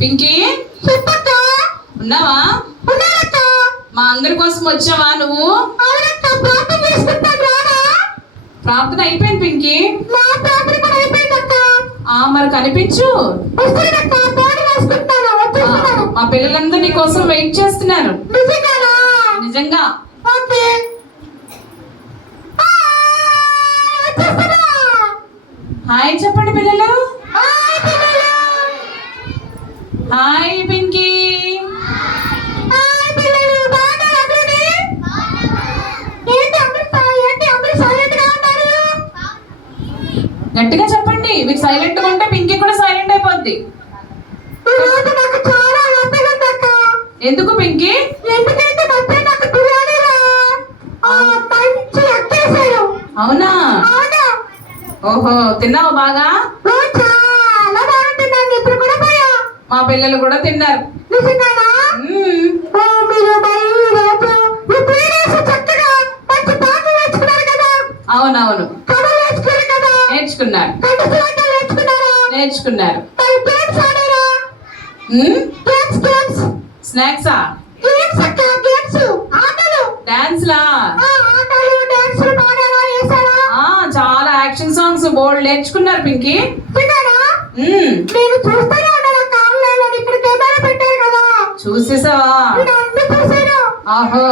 పింకీ ఉన్నావా? మా అందరి కోసం వచ్చావా నువ్వు? ప్రార్థన అయిపోయింది పింకీ. మరి కనిపించు. మా పిల్లలందరూ నీ కోసం వెయిట్ చేస్తున్నారు. నిజంగా హాయ్ చెప్పండి పిల్లలు. హాయ్ పింకీ. గట్టిగా చెప్పండి. మీరు సైలెంట్ గా ఉంటే పింకీ కూడా సైలెంట్ అయిపోద్ది. ఎందుకు పింకీ? అవునా? ఓహో, తిన్నావా బాగా? మా పిల్లలు కూడా తిన్నారు. అవునవును, నేర్చుకున్నారు. స్నాక్సా? డాన్స్ లా? చాలా యాక్షన్ సాంగ్స్ బోల్డ్ నేర్చుకున్నారు పింకీ. చూసేసావా? ఆహో,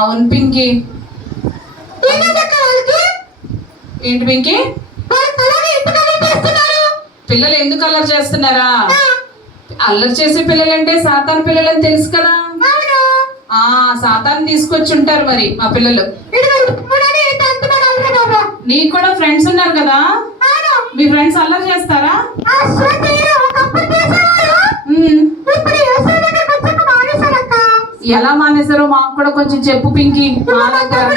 అవును పింకీ. ఏంటి పింకీ? పిల్లలు ఎందుకు అల్లరి చేస్తున్నారా? అల్లరి చేసే పిల్లలంటే సాతాను పిల్లలని తెలుసు కదా. సాతాను తీసుకొచ్చి ఉంటారు మరి మా పిల్లలు. నీకు కూడా ఫ్రెండ్స్ ఉన్నారు కదా, మీ ఫ్రెండ్స్ అల్లరి చేస్తారా? ఎలా మానేశారో మాకు కూడా కొంచెం చెప్పు పింకీ. మా దగ్గర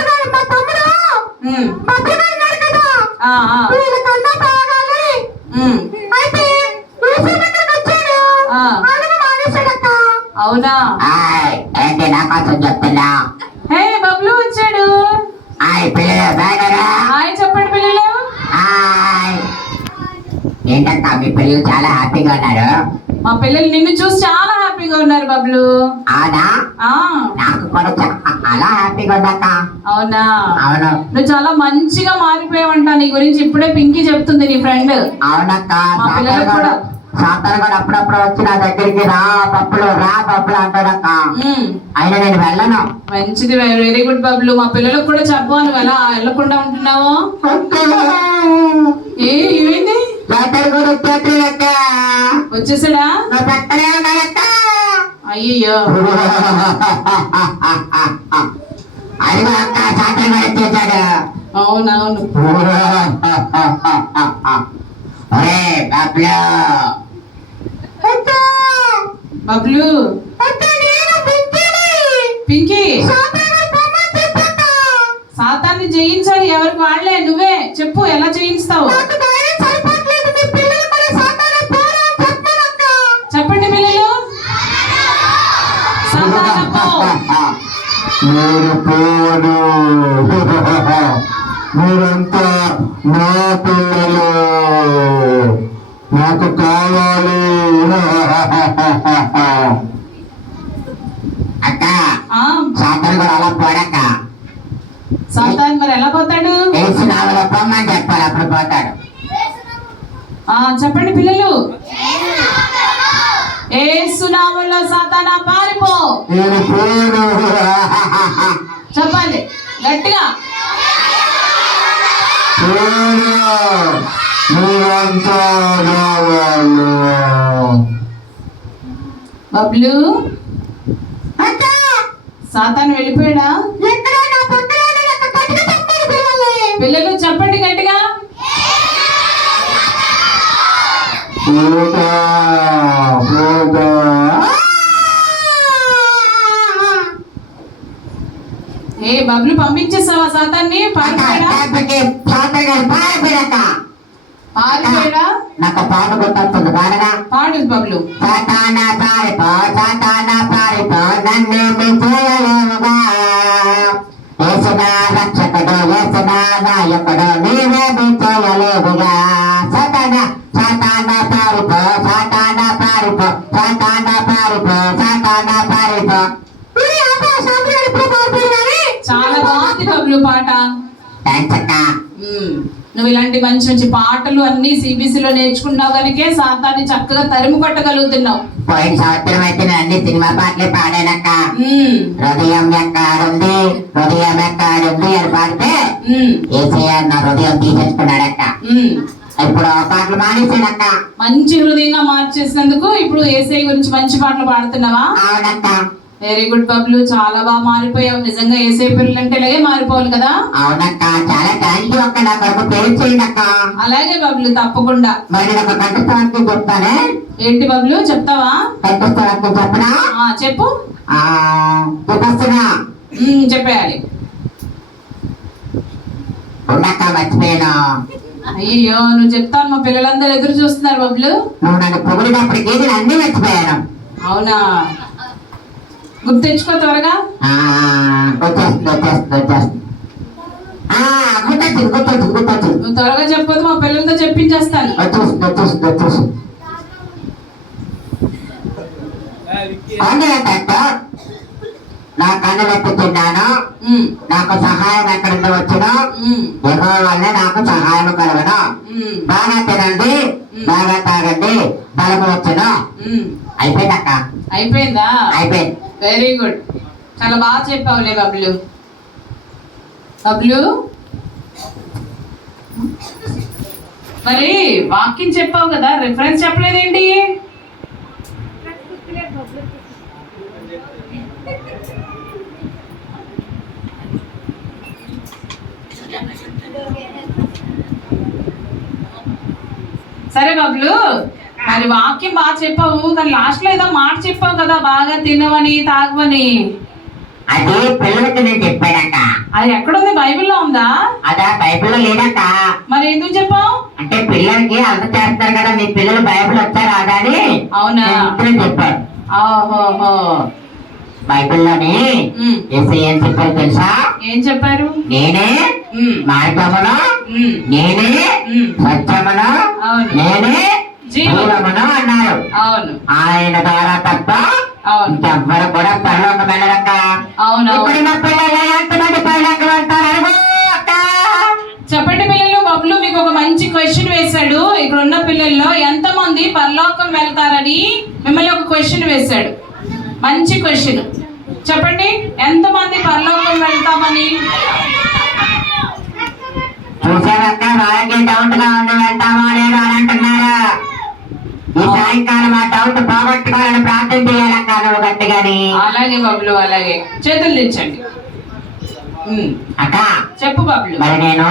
అవునా? ఏంటి నా కోసం చెప్తున్నా? హే బబ్లు వచ్చాడు. హాయ్ చెప్పండి పిల్లలు. ఏంటక్క మీ పిల్లలు చాలా హ్యాపీగా ఉన్నారు? మా పిల్లలు నిన్ను చూసి చాలా హ్యాపీగా ఉన్నారు బబ్లు. అవునా? నాకు కూడా చాలా హ్యాపీగా ఉందక్క. అవునా? అవును. నువ్వు చాలా మంచిగా మారిపోయావంట. నీ గురించి ఇప్పుడే పింకీ చెప్తుంది, నీ ఫ్రెండ్. అవునక్క. మా పిల్లలు కూడా సాతాను కూడా అప్పుడప్పుడు వచ్చి నా దగ్గరికి రా పప్పులు అంటాడక్క. అయినా నేను వెళ్ళను. మంచిది, వెరీ గుడ్ బబ్లు. మా పిల్లలకు కూడా చెప్పు, నువ్వు ఎలా వెళ్ళకుండా ఉంటున్నావు. ఏమైంది? వచ్చేసాడా? అయ్యో, అవునవును. బబ్లు పింకీ, సాతాన్ని జయించాలి. ఎవరికి వాళ్ళే. నువ్వే చెప్పు, ఎలా జయిస్తావు చెప్పండి పిల్లలు. మీరంతా నా పిల్లలు, నాకు కావాలి. అక్క సాతాను కూడా అలా పోడక్క. సాతాను మరి ఎలా పోతాడు? పొమ్మని చెప్పాలి, అప్పుడు పోతాడు. చెప్పండి పిల్లలు. యేసు నామములో సాతానా పారిపో. చెప్పండి గట్టిగా. బబ్లు సాతాను వెళ్ళిపోయాడా? పిల్లలు చెప్పండి గట్టిగా. ఏ బబ్లు పంపించేసావా సాతాన్ని? పారిపోయాడా? నాకు పాట గుర్తొస్తుంది. పాడు బబ్లు. సాతానా పారిపో, సాతానా పారిపో, నన్నేమి చేయలేవుగా. యేసునా రక్షకుడు, యేసునా నాయకుడు, నీవేమి చేయలేవుగా. సాతానా సాతానా పారిపో సాతానా పారిపో సాతానా పారిపో సాతానా పారిపో. చాలా బాగుంది బబ్లు పాట. థ్యాంక్స్ అక్క. నువ్వు ఇలాంటి మంచి మంచి పాటలు అన్ని సిబిసిలో నేర్చుకున్నావు కనుకే సాతాన్ని చక్కగా తరిమి కొట్టగలుగుతున్నావు. పోయిన సంవత్సరం అయితే నేను అన్ని సినిమా పాటలే పాడానక్క. హృదయం ఎక్కారుంది హృదయం ఎక్కారుంది అని పాడితే ఏసయ్య నా హృదయం తీసేసుకున్నాడక్క. ఇప్పుడు ఆ పాటలు మానేసాడక్క. మంచి హృదయంగా మార్చేసినందుకు ఇప్పుడు ఏసఐ గురించి మంచి పాటలు పాడుతున్నావా? అవునక్క. వెరీ గుడ్ బబ్లు, చాలా బాగా మారిపోయావు. నిజంగా ఏసఐ పిల్లలు అంటే ఇలాగే మారిపోవాలి కదా. అవునక్క, చాలా థ్యాంక్ యూ అక్క. నా కొరకు పేరు చేయండి అక్క. అలాగే బబ్లు, తప్పకుండా. మరి నేను ఒక కంఠస్థానం చెప్తానే. ఏంటి బబ్లు, చెప్తావా? కంఠస్థానం చెప్పనా? చెప్పు. చూపిస్తున్నా. చెప్పేయాలి. ఉండక్క, మర్చిపోయాను. అయ్యో, నువ్వు చెప్తాను, మా పిల్లలందరూ ఎదురు చూస్తున్నారు బబ్లు. నువ్వు నన్ను పొగిడినప్పటికీ నేను అన్ని మర్చిపోయాను. అవునా, గుర్తు తెచ్చుకో త్వరగా. నువ్వు త్వరగా చెప్పదు మా పిల్లలతో చెప్పించేస్తాను. నా కన్నులు ఎత్తుతున్నాను, నాకు సహాయం ఎక్కడి నుండి వచ్చును, యెహోవా వల్లే నాకు సహాయం కలుగును. బాగా తినండి, బాగా తాగండి, బలము వచ్చును. అయిపోయిందక్క. అయిపోయిందా? అయిపోయింది. వెరీ గుడ్, చాలా బాగా చెప్పావులే బబ్లు. బబ్లు, మరి వాక్యం చెప్పావు కదా, రిఫరెన్స్ చెప్పలేదేంటి? సరే బబ్లు, మరి వాక్యం బాగా చెప్పావు, కానీ లాస్ట్ లో ఏదో మాట చెప్పావు కదా, బాగా తినవని తాగవని. అది పిల్లలకి నేను చెప్పానక్క. అది ఎక్కడుంది, బైబిల్లో ఉందా? అదా బైబిల్లో లేదక్క. మరి ఎందుకు చెప్పావు? అంటే పిల్లలకి అర్థం చేస్తారు కదా, మీ పిల్లలు బైబిల్ వచ్చారు అదా అని. అవునా, చెప్పారు. ఓహోహో. బైబిల్లోని యేసయ్య ఏం చెప్పారు తెలుసా? ఏం చెప్పారు? నేనే మార్గమును, నేనే సత్యమును, నేనే జీవమును అన్నారు. అవును, ఆయన ద్వారా తప్ప ఇంకెవ్వరు కూడా పరలోకం వెళ్ళరక్క. అవును. ఇప్పుడున్న పిల్లలు ఎంతమంది పరలోకం వెళ్తారు? చెప్పండి పిల్లలు. బబ్లు మీకు ఒక మంచి క్వశ్చన్ వేశాడు. ఇక్కడ ఉన్న పిల్లల్లో ఎంతమంది పరలోకం వెళ్తారని మిమ్మల్ని ఒక క్వశ్చన్ వేశాడు. మంచి క్వశ్చన్. చెప్పండి, ఎంతమంది పరలోకం వెళ్తామని? చూసారక్క, వాళ్ళకి డౌట్ గా ఉంది, వెళ్తామా లేదా అని అంటున్నారు. ఈ సాయంకాలం ఆ డౌట్ పోగొట్టుకోవాలని ప్రార్థన చేయాలక్క నువ్వు గట్టిగాని. అలాగే బబ్లు, అలాగే. చేతులు దించండి. అక్క చెప్పు బబ్లు. మరి నేను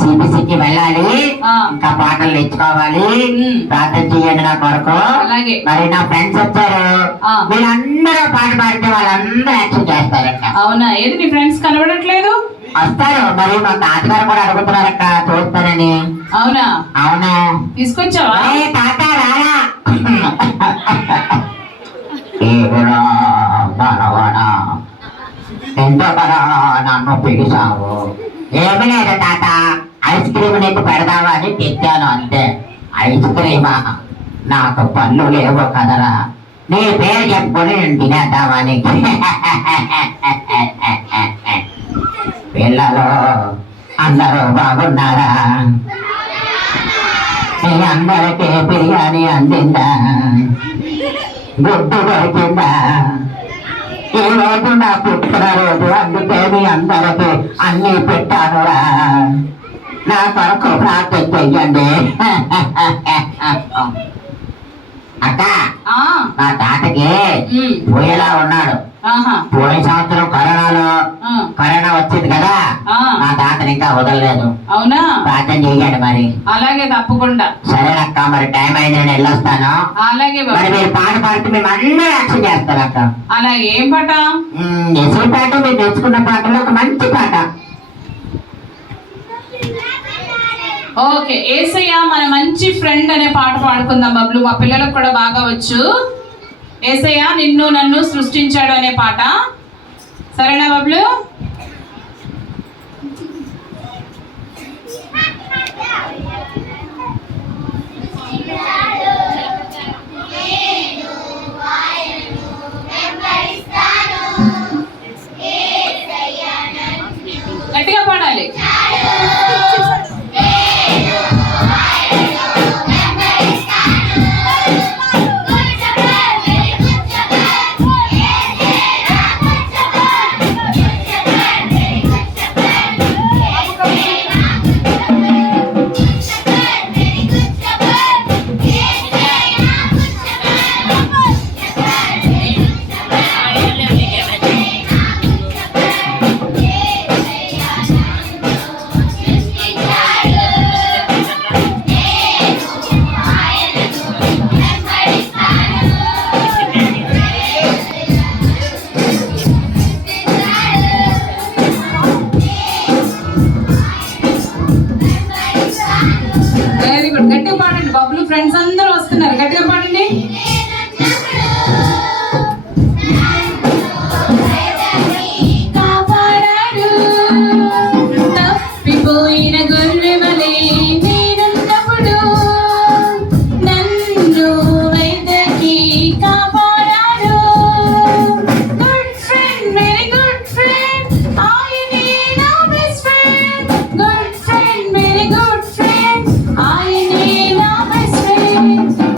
సిబిసికి వెళ్ళాలి, ఇంకా పాటలు నేర్చుకోవాలి, ప్రార్థన చేయండి నా కొరకు. అలాగే. మరి నా ఫ్రెండ్స్ వచ్చారు, వీళ్ళందరూ పాట పాడితే వాళ్ళందరూ యాక్షన్ చేస్తారక్క. అవునా? ఏది నీ ఫ్రెండ్స్ కనబడట్లేదు? వస్తారు, మరి మా తాతగారు కూడా అడుగుతున్నారక్క చూస్తానని. అవునా? అవునా. తీసుకొచ్చావా? తాత రారా. ఎంతో కదా నన్ను పిలిచావు. ఏమి లేదు తాత, ఐస్ క్రీమ్ నీకు పెడదావా అని తెచ్చాను అంతే. ఐస్ క్రీమా? నాకు పళ్ళు లేవు కదరా, నీ పేరు చెప్పుకొని నేను తినేద్దామని. పిల్లలు అందరూ బాగున్నారా? మీ అందరికీ బిర్యానీ అందిందా? గుడ్డు దొరికిందా? ఈ రోజు నా పుట్టినరోజు, అందుకే మీ అందరికి అన్ని పెట్టానురా. నా కొరకు ప్రార్థన చెయ్యండి. అక్క, నా తాతకి పోయేలా ఉన్నాడు. పోయిన సంవత్సరం కరోనా వచ్చింది కదా, నా తాతని ఇంకా వదలలేదు. అవునా? ప్రార్థన చెయ్యండి మరి. అలాగే, తప్పకుండా. సరేనక్క, మరి టైం అయింది, నేను వెళ్ళొస్తాను. అలాగే. మరి మీరు పాట పాడితే మేము అందరూ యాక్షన్ చేస్తారు అక్క. అలాగే. ఏం పాట? ఎస్ఐ పాట, మీరు నేర్చుకున్న పాటలో ఒక మంచి పాట. ఓకే, యేసయ్య మన మంచి ఫ్రెండ్ అనే పాట పాడుకుందాం బబ్లు. మా పిల్లలకు కూడా బాగా వచ్చు. యేసయ్య నిన్ను నన్ను సృష్టించాడు అనే పాట. సరేనా బబ్లు? బబ్లు ఫ్రెండ్స్ అందరూ వస్తున్నారు, గట్టిగా పాడండి. కాపాడాడు తప్పిపోయిన గొర్రెవలే నేనున్నప్పుడు నన్ను వెదకి కాపాడాడు. Good friend, very good friend, ఆయనే నా best friend. Good friend, very good friend, ఆయనే నా best friend.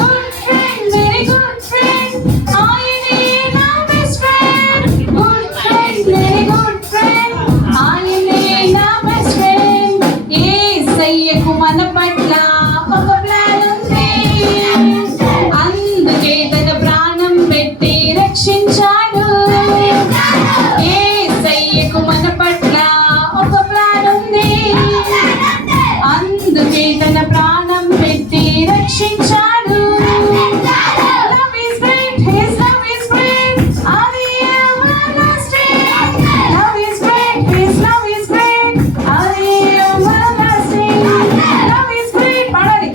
Good friend, very good friend, ఆయనే నా best friend. Good friend, very good friend, ఆయనే నా బెస్ట్ ఫ్రెండ్. యేసయ్యకు మన పట్ల ఒక ప్లాన్ ఉంది, అందుకే తన ప్రాణం పెట్టి రక్షించాడు. యేసయ్యకు మన పట్ల ఒక ప్లాన్ ఉంది, అందుకే తన ప్రాణం పెట్టి రక్షించాడు. Love is great, his love is great, అది everlasting. Love is great, his love is great, అది everlasting. Love is great, పాడాలి.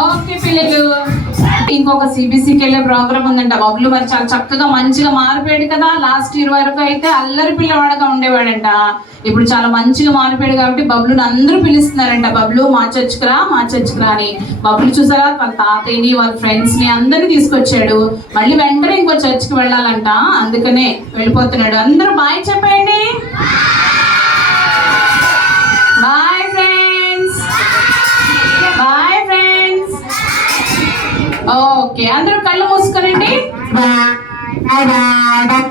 ఓకే పిల్లలు, ఇంకొక సిబిసికి వెళ్ళే ప్రోగ్రామ్ ఉందంట. బబ్లు మరి చాలా చక్కగా మంచిగా మారిపోయాడు కదా. లాస్ట్ ఇయర్ వరకు అయితే అల్లరి పిల్లవాడుగా ఉండేవాడంట, ఇప్పుడు చాలా మంచిగా మారిపోయాడు కాబట్టి బబ్లుని అందరూ పిలుస్తున్నారంట. బబ్లు మా చర్చ్కి రా, మా చర్చ్కి రా అని. బబ్లు చూసారా వాళ్ళ తాతయ్యని వాళ్ళ ఫ్రెండ్స్ ని అందరినీ తీసుకొచ్చాడు. మళ్ళీ వెంటనే ఇంకో చర్చ్కి వెళ్ళాలంట, అందుకనే వెళ్ళిపోతున్నాడు. అందరూ బాయ్ చెప్పండి. Bye friends, bye friends. Okay, అందరూ కళ్ళు మూసుకోనండి. Bye bye.